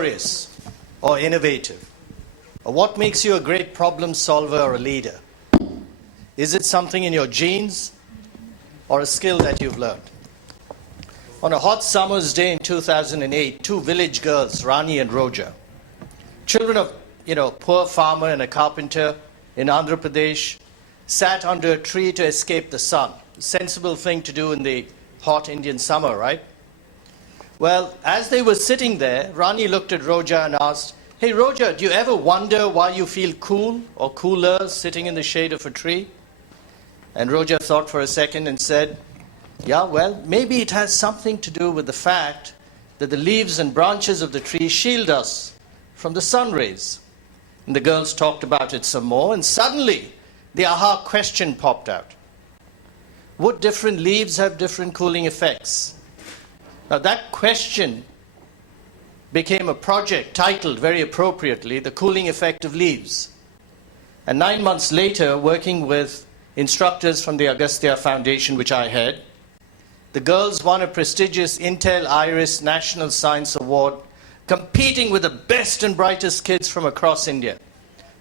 curious or innovative? Or what makes you a great problem solver or a leader? Is it something in your genes or a skill that you've learned? On a hot summer's day in 2008, two village girls, Rani and Roja, children of poor farmer and a carpenter in Andhra Pradesh, sat under a tree to escape the sun. Sensible thing to do in the hot Indian summer, right? Well, as they were sitting there, Rani looked at Roja and asked, "Hey Roja, do you ever wonder why you feel cool or cooler sitting in the shade of a tree?" And Roja thought for a second and said, "Yeah, well, maybe it has something to do with the fact that the leaves and branches of the tree shield us from the sun rays." And the girls talked about it some more, and suddenly the aha question popped out. Would different leaves have different cooling effects? Now that question became a project titled very appropriately, "The Cooling Effect of Leaves." And 9 months later, working with instructors from the Agastya Foundation, which I head, the girls won a prestigious Intel Iris National Science Award, competing with the best and brightest kids from across India.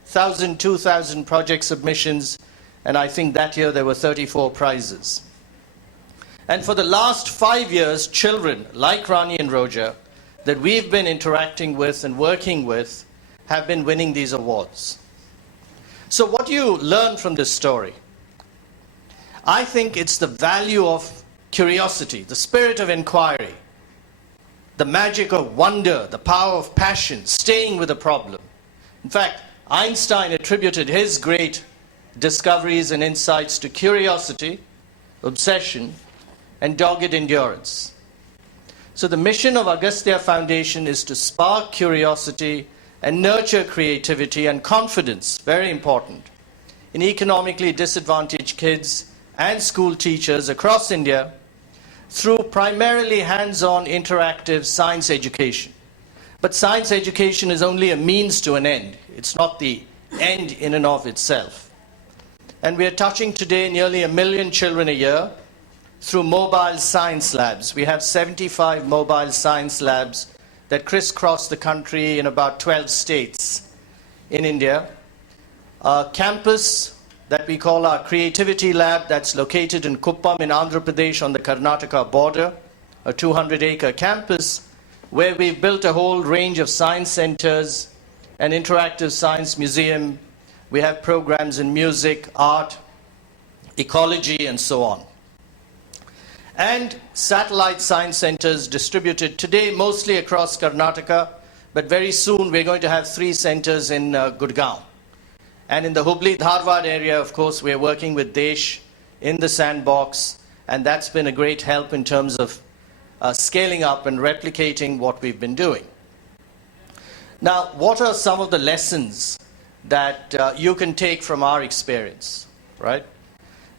1,000, 2,000 project submissions, and I think that year there were 34 prizes. And for the last 5 years, children like Rani and Roja that we've been interacting with and working with have been winning these awards. So what do you learn from this story? I think it's the value of curiosity, the spirit of inquiry, the magic of wonder, the power of passion, staying with a problem. In fact, Einstein attributed his great discoveries and insights to curiosity, obsession, and dogged endurance. So the mission of Agastya Foundation is to spark curiosity and nurture creativity and confidence, very important, in economically disadvantaged kids and school teachers across India through primarily hands-on interactive science education. But science education is only a means to an end. It's not the end in and of itself. And we are touching today nearly 1 million children a year through mobile science labs. We have 75 mobile science labs that crisscross the country in about 12 states in India. A campus that we call our Creativity Lab that's located in Kuppam in Andhra Pradesh on the Karnataka border, a 200-acre campus where we've built a whole range of science centers, an interactive science museum. We have programs in music, art, ecology, and so on. And satellite science centers distributed today mostly across Karnataka, but very soon we're going to have 3 centers in Gurgaon. And in the Hubli-Dharwad area, of course, we're working with Desh in the sandbox, and that's been a great help in terms of scaling up and replicating what we've been doing. Now, what are some of the lessons that you can take from our experience, right?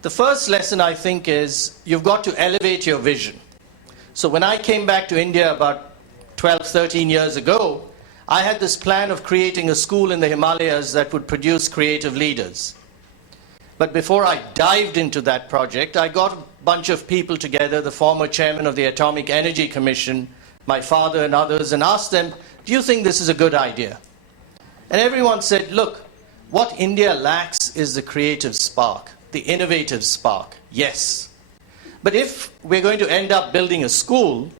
The first lesson, I think, is you've got to elevate your vision. So when I came back to India about 12, 13 years ago, I had this plan of creating a school in the Himalayas that would produce creative leaders. But before I dived into that project, I got a bunch of people together, the former chairman of the Atomic Energy Commission, my father and others, and asked them, "Do you think this is a good idea?" And everyone said, "Look, what India lacks is the creative spark, the innovative spark." Yes. But if we're going to end up building a school,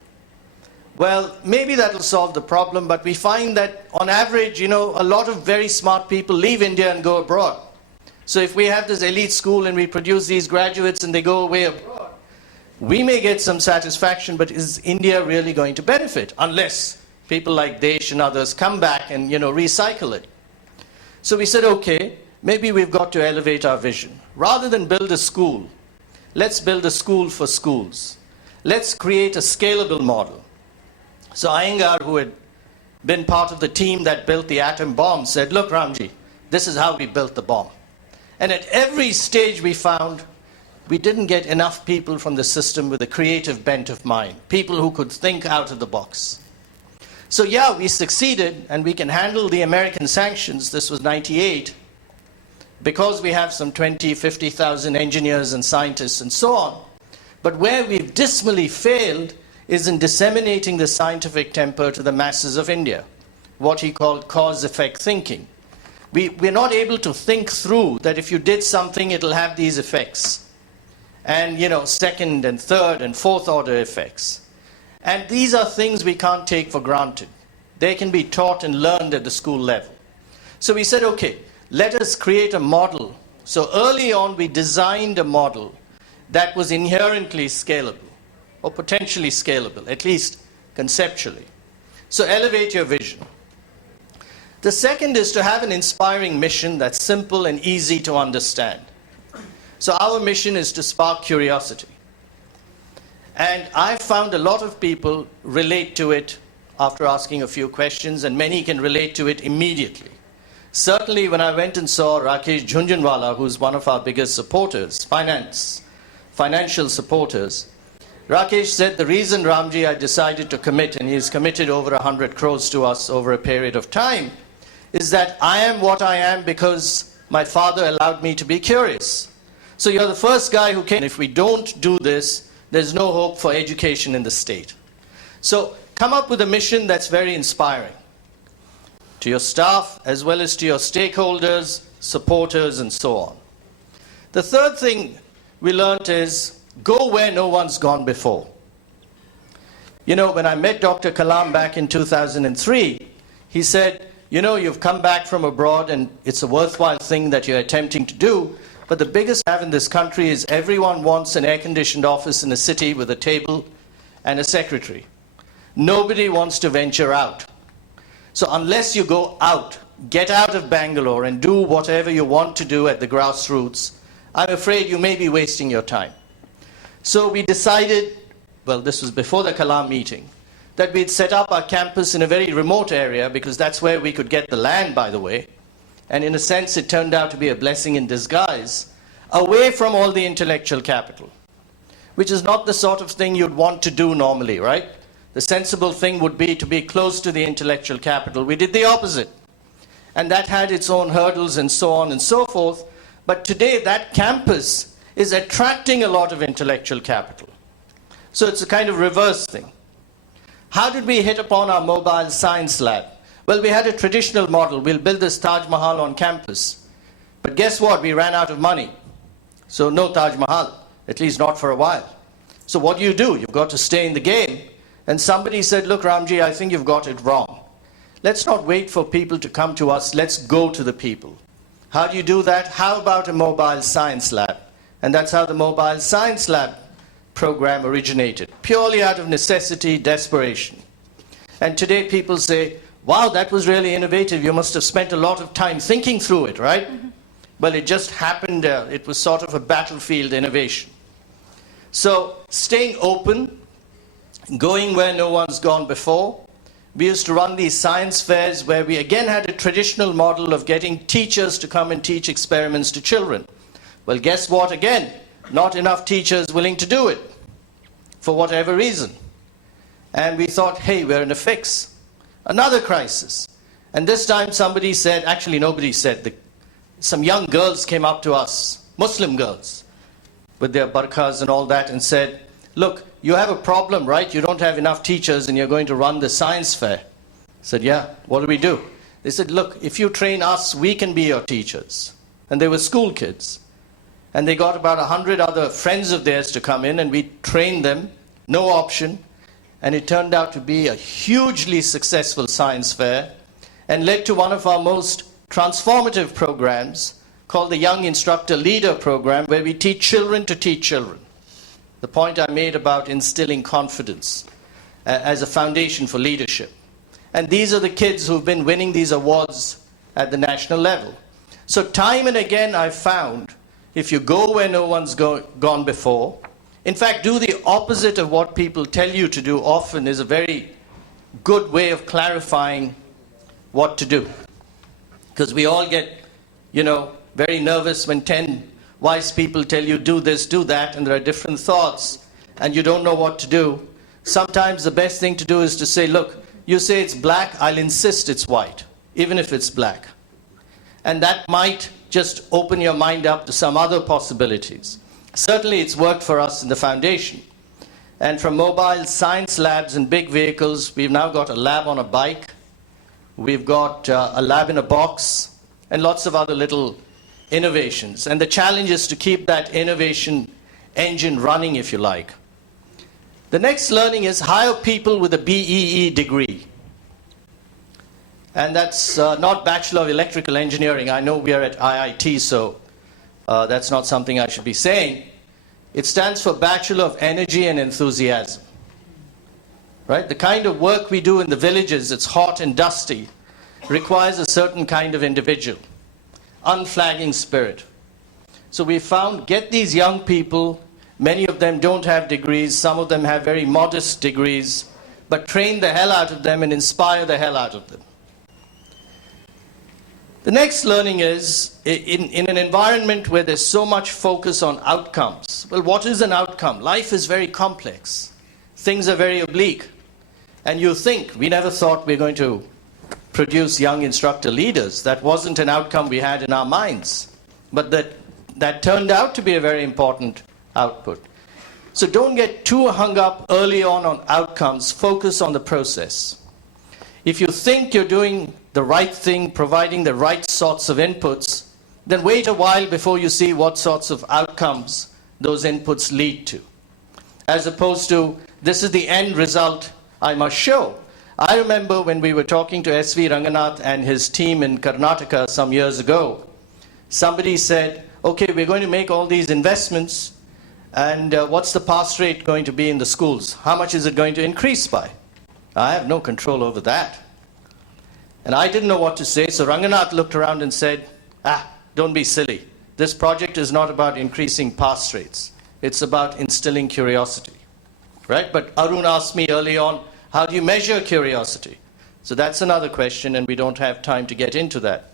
well, maybe that'll solve the problem, but we find that on average, a lot of very smart people leave India and go abroad. So if we have this elite school and we produce these graduates and they go away abroad, we may get some satisfaction, but is India really going to benefit? Unless people like Desh and others come back and, recycle it. So we said, okay, maybe we've got to elevate our vision. Rather than build a school, let's build a school for schools. Let's create a scalable model. So Iyengar, who had been part of the team that built the atom bomb, said, "Look, Ramji, this is how we built the bomb." And at every stage we found we didn't get enough people from the system with a creative bent of mind, people who could think out of the box. So yeah, we succeeded, and we can handle the American sanctions. This was 98, because we have some 20, 50,000 engineers and scientists and so on. But where we've dismally failed is in disseminating the scientific temper to the masses of India. what he called cause-effect thinking. We're not able to think through that if you did something, it'll have these effects. And, second and third and fourth order effects. And these are things we can't take for granted. They can be taught and learned at the school level. So we said, okay, let us create a model. So early on, we designed a model that was inherently scalable, or potentially scalable, at least conceptually. So elevate your vision. The second is to have an inspiring mission that's simple and easy to understand. So our mission is to spark curiosity. And I found a lot of people relate to it after asking a few questions, and many can relate to it immediately. Certainly when I went and saw Rakesh Jhunjhunwala, who's one of our biggest supporters, financial supporters, Rakesh said, the reason, Ramji, I decided to commit, and he's committed over 100 crores to us over a period of time, is that I am what I am because my father allowed me to be curious. So you're the first guy who came. If we don't do this, there's no hope for education in the state. So come up with a mission that's very inspiring to your staff as well as to your stakeholders, supporters, and so on. The third thing we learned is go where no one's gone before. When I met Dr. Kalam back in 2003, he said, you've come back from abroad and it's a worthwhile thing that you're attempting to do, but the biggest have in this country is everyone wants an air-conditioned office in a city with a table and a secretary. Nobody wants to venture out. So unless you go out, get out of Bangalore and do whatever you want to do at the grassroots, I'm afraid you may be wasting your time. So we decided, well, this was before the Kalam meeting, that we'd set up our campus in a very remote area because that's where we could get the land, by the way. And in a sense, it turned out to be a blessing in disguise, away from all the intellectual capital, which is not the sort of thing you'd want to do normally, right? The sensible thing would be to be close to the intellectual capital. We did the opposite. And that had its own hurdles and so on and so forth. But today, that campus is attracting a lot of intellectual capital. So it's a kind of reverse thing. How did we hit upon our mobile science lab? Well, we had a traditional model. We'll build this Taj Mahal on campus. But guess what? We ran out of money. So no Taj Mahal, at least not for a while. So what do? You've got to stay in the game. And somebody said, look, Ramji, I think you've got it wrong. Let's not wait for people to come to us. Let's go to the people. How do you do that? How about a mobile science lab? And that's how the mobile science lab program originated, purely out of necessity, desperation. And today people say, wow, that was really innovative. You must have spent a lot of time thinking through it, right? Well, it just happened. It was sort of a battlefield innovation. So staying open, going where no one's gone before. We used to run these science fairs where we again had a traditional model of getting teachers to come and teach experiments to children. Well, guess what? Again, not enough teachers willing to do it for whatever reason. And we thought, hey, we're in a fix. Another crisis. And this time somebody said, actually nobody said, some young girls came up to us, Muslim girls, with their burqas and all that, and said, look, you have a problem, right? You don't have enough teachers and you're going to run the science fair. I said, yeah, what do? They said, look, if you train us, we can be your teachers. And they were school kids. And they got about 100 other friends of theirs to come in and we trained them, no option. And it turned out to be a hugely successful science fair and led to one of our most transformative programs called the Young Instructor Leader Program, where we teach children to teach children. The point I made about instilling confidence as a foundation for leadership. And these are the kids who've been winning these awards at the national level. So time and again I've found, if you go where no one's gone before, in fact, do the opposite of what people tell you to do often is a very good way of clarifying what to do. Because we all get, very nervous when 10 wise people tell you do this, do that, and there are different thoughts, and you don't know what to do. Sometimes the best thing to do is to say, look, you say it's black, I'll insist it's white, even if it's black. And that might just open your mind up to some other possibilities. Certainly it's worked for us in the foundation. And from mobile science labs and big vehicles, we've now got a lab on a bike We've got a lab in a box and lots of other little innovations. And the challenge is to keep that innovation engine running, if you like. The next learning is hire people with a BEE degree. And that's not Bachelor of Electrical Engineering. I know we are at IIT, so that's not something I should be saying. It stands for Bachelor of Energy and Enthusiasm. Right? The kind of work we do in the villages, it's hot and dusty, requires a certain kind of individual, unflagging spirit. So we found, get these young people, many of them don't have degrees, some of them have very modest degrees, but train the hell out of them and inspire the hell out of them. The next learning is, in an environment where there's so much focus on outcomes, well, what is an outcome? Life is very complex. Things are very oblique. And you think, we never thought we were going to produce young instructor leaders. That wasn't an outcome we had in our minds. But that turned out to be a very important output. So don't get too hung up early on outcomes. Focus on the process. If you think you're doing the right thing, providing the right sorts of inputs, then wait a while before you see what sorts of outcomes those inputs lead to. As opposed to, this is the end result I must show. I remember when we were talking to S.V. Ranganath and his team in Karnataka some years ago, somebody said, okay, we're going to make all these investments, and what's the pass rate going to be in the schools? How much is it going to increase by? I have no control over that. And I didn't know what to say, so Ranganath looked around and said, don't be silly. This project is not about increasing pass rates. It's about instilling curiosity. Right? But Arun asked me early on, how do you measure curiosity? So that's another question, and we don't have time to get into that.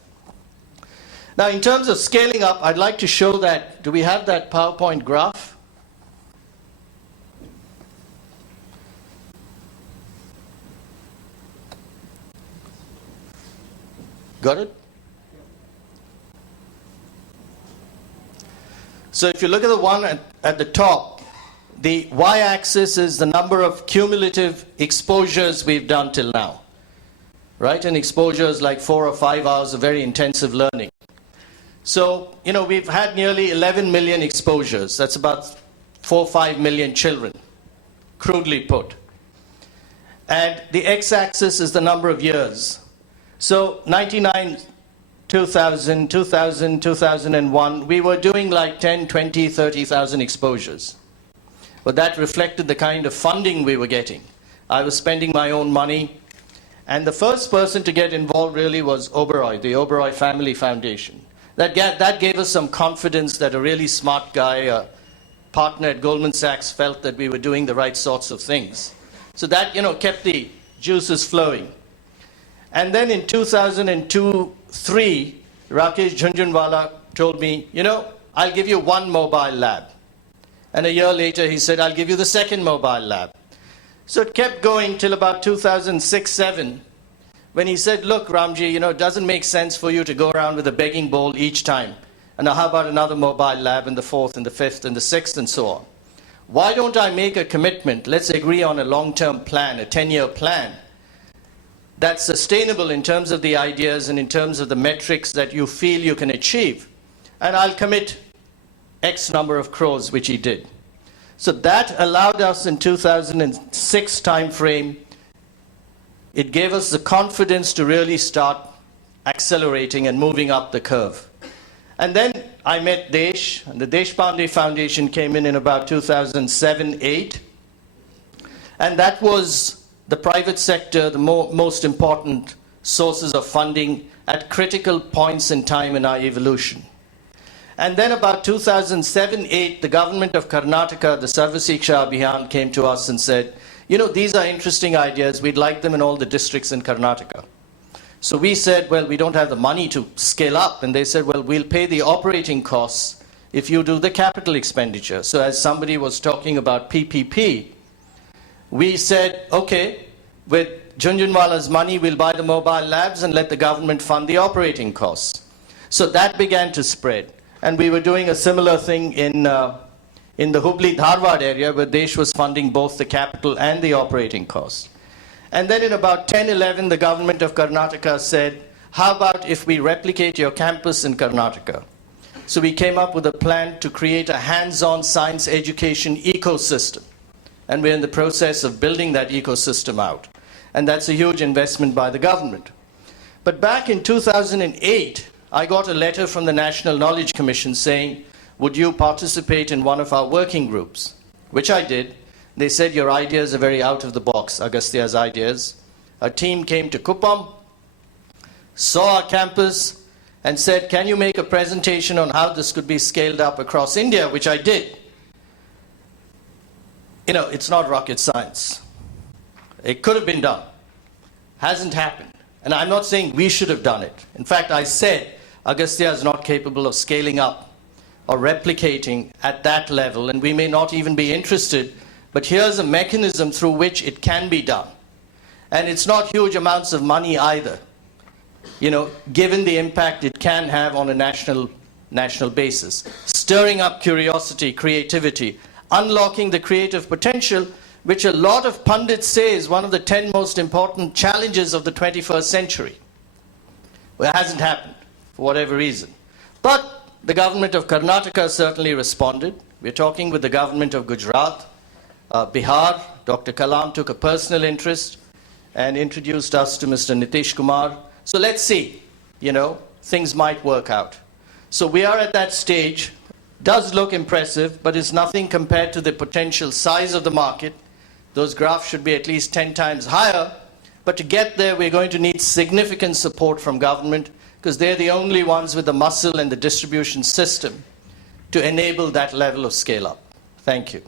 Now, in terms of scaling up, I'd like to show that. Do we have that PowerPoint graph? Got it? So if you look at the one at the top, the y-axis is the number of cumulative exposures we've done till now. Right? And exposures like 4 or 5 hours of very intensive learning. So, we've had nearly 11 million exposures. That's about 4 or 5 million children, crudely put. And the x-axis is the number of years. So 99, 2000, 2000, 2001, we were doing like 10, 20, 30,000 exposures. But that reflected the kind of funding we were getting. I was spending my own money. And the first person to get involved really was Oberoi, the Oberoi Family Foundation. That gave us some confidence that a really smart guy, a partner at Goldman Sachs, felt that we were doing the right sorts of things. So that, kept the juices flowing. And then in 2002-03, Rakesh Jhunjhunwala told me, I'll give you one mobile lab. And a year later, he said, I'll give you the second mobile lab. So it kept going till about 2006-07, when he said, look, Ramji, it doesn't make sense for you to go around with a begging bowl each time. And now how about another mobile lab in the 4th and the 5th and the 6th and so on? Why don't I make a commitment? Let's agree on a long-term plan, a 10-year plan that's sustainable in terms of the ideas and in terms of the metrics that you feel you can achieve. And I'll commit X number of crores, which he did. So that allowed us in 2006 timeframe, it gave us the confidence to really start accelerating and moving up the curve. And then I met Desh, and the Deshpande Foundation came in about 2007-08. And that was the private sector, the most important sources of funding at critical points in time in our evolution. And then about 2007-08, the government of Karnataka, the Sarva Siksha Abhiyan, came to us and said, these are interesting ideas. We'd like them in all the districts in Karnataka. So we said, well, we don't have the money to scale up. And they said, well, we'll pay the operating costs if you do the capital expenditure. So as somebody was talking about PPP, we said, okay, with Jhunjhunwala's money, we'll buy the mobile labs and let the government fund the operating costs. So that began to spread. And we were doing a similar thing in the Hubli-Dharwad area, where Desh was funding both the capital and the operating costs. And then in about 10-11, the government of Karnataka said, how about if we replicate your campus in Karnataka? So we came up with a plan to create a hands-on science education ecosystem. And we're in the process of building that ecosystem out. And that's a huge investment by the government. But back in 2008, I got a letter from the National Knowledge Commission saying, would you participate in one of our working groups? Which I did. They said, your ideas are very out of the box, Agastya's ideas. A team came to Kuppam, saw our campus, and said, can you make a presentation on how this could be scaled up across India, which I did. You know, it's not rocket science. It could have been done. Hasn't happened. And I'm not saying we should have done it. In fact, I said Agastya is not capable of scaling up or replicating at that level, and we may not even be interested, but here's a mechanism through which it can be done. And it's not huge amounts of money either, you know, given the impact it can have on a national basis. Stirring up curiosity, creativity, unlocking the creative potential, which a lot of pundits say is one of the 10 most important challenges of the 21st century. Well, it hasn't happened, for whatever reason. But the government of Karnataka certainly responded. We're talking with the government of Gujarat, Bihar. Dr. Kalam took a personal interest and introduced us to Mr. Nitish Kumar. So let's see, you know, things might work out. So we are at that stage. Does look impressive, but it's nothing compared to the potential size of the market. Those graphs should be at least 10 times higher. But to get there, we're going to need significant support from government, because they're the only ones with the muscle and the distribution system to enable that level of scale up. Thank you.